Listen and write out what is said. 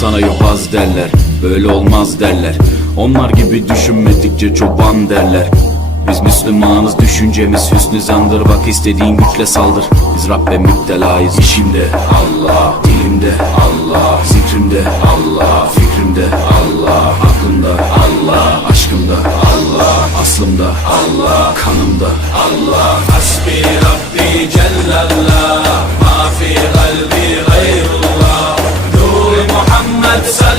sana yobaz derler, böyle olmaz derler. Onlar gibi düşünmedikçe çoban derler. Biz Müslümanız, düşüncemiz hüsnü zandır. Bak istediğin güçle saldır, biz Rabbe müptelayız. İşimde Allah, dilimde Allah, zikrimde Allah, fikrimde Allah, aklımda Allah, aşkımda Allah, aslımda Allah, kanımda Allah. Hasbi Rabbi Cellallah, ma fi kalbi gayrullah, Nur Muhammed sallallahu